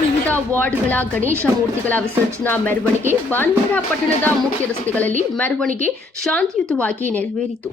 ವಿವಿಧ ವಾರ್ಡ್ಗಳ ಗಣೇಶ ಮೂರ್ತಿಗಳ ವಿಸರ್ಜನಾ ಮೆರವಣಿಗೆ ಭಾನುವಾರ ಪಟ್ಟಣದ ಮುಖ್ಯ ರಸ್ತೆಗಳಲ್ಲಿ ಮೆರವಣಿಗೆ ಶಾಂತಿಯುತವಾಗಿ ನೆರವೇರಿತು.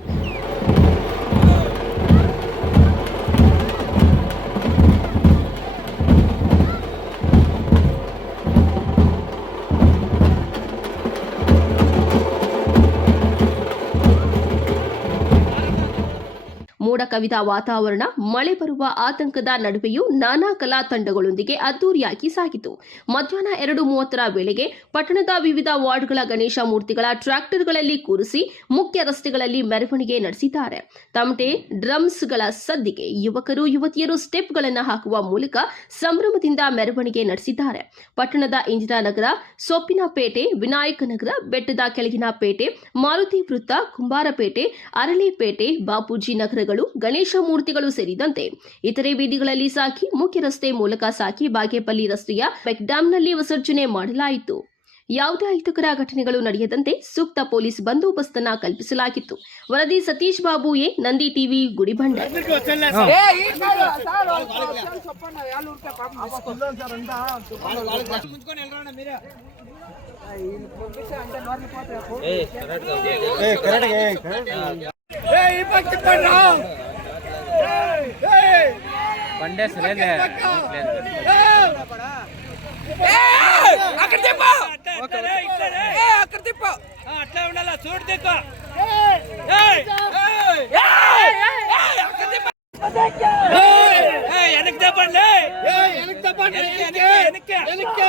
ಮೋಡ ಕವಿದ ವಾತಾವರಣ, ಮಳೆ ಬರುವ ಆತಂಕದ ನಡುವೆಯೂ ನಾನಾ ಕಲಾ ತಂಡಗಳೊಂದಿಗೆ ಅದ್ದೂರಿಯಾಗಿ ಸಾಗಿತು. ಮಧ್ಯಾಹ್ನ ಎರಡು ಮೂವತ್ತರ ವೇಳೆಗೆ ಪಟ್ಟಣದ ವಿವಿಧ ವಾರ್ಡ್ಗಳ ಗಣೇಶ ಮೂರ್ತಿಗಳ ಟ್ರ್ಯಾಕ್ಟರ್ಗಳಲ್ಲಿ ಕೂರಿಸಿ ಮುಖ್ಯ ರಸ್ತೆಗಳಲ್ಲಿ ಮೆರವಣಿಗೆ ನಡೆಸಿದ್ದಾರೆ. ತಮಟೆ ಡ್ರಮ್ಸ್ಗಳ ಸದ್ದಿಗೆ ಯುವಕರು, ಯುವತಿಯರು ಸ್ಟೆಪ್ಗಳನ್ನು ಹಾಕುವ ಮೂಲಕ ಸಂಭ್ರಮದಿಂದ ಮೆರವಣಿಗೆ ನಡೆಸಿದ್ದಾರೆ. ಪಟ್ಟಣದ ಇಂದಿರಾನಗರ ಸೊಪ್ಪಿನಪೇಟೆ, ವಿನಾಯಕ ನಗರ, ಬೆಟ್ಟದ ಕೆಳಗಿನ ಪೇಟೆ, ಮಾರುತಿ ವೃತ್ತ, ಕುಂಬಾರಪೇಟೆ, ಅರಳಿಪೇಟೆ, ಬಾಪೂಜಿ ನಗರಗಳು ಗಣೇಶ ಮೂರ್ತಿಗಳು ಸೇರಿದಂತೆ ಇತರೆ ಬೀದಿಗಳಲ್ಲಿ ಸಾಕಿ ಮುಖ್ಯ ರಸ್ತೆ ಮೂಲಕ ಸಾಕಿ ಬಾಗೇಪಲ್ಲಿ ರಸ್ತೆಯ ಬೆಕ್ಡ್ಯಾಮ್ನಲ್ಲಿ ವಿಸರ್ಜನೆ ಮಾಡಲಾಯಿತು. ಯಾವುದೇ ಅಹಿತಕರ ಘಟನೆಗಳು ನಡೆಯದಂತೆ ಸೂಕ್ತ ಪೊಲೀಸ್ ಬಂದೋಬಸ್ತನ್ನ ಕಲ್ಪಿಸಲಾಗಿತ್ತು. ವರದಿ Satish Babu A Nandi TV Gudibande. బండే సరేలే అక్కడ తిప్పు ఏ, అక్కడ తిప్పు అట్లా ఉండాల చూడు దిక్కు వెనక్కి తప్పండి వెనక్కి తప్పండి వెనక్కి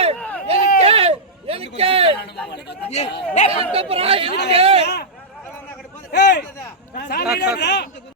వెనక్కి ఏ, పక్క తిప్పురా, వెనక్కి. సార్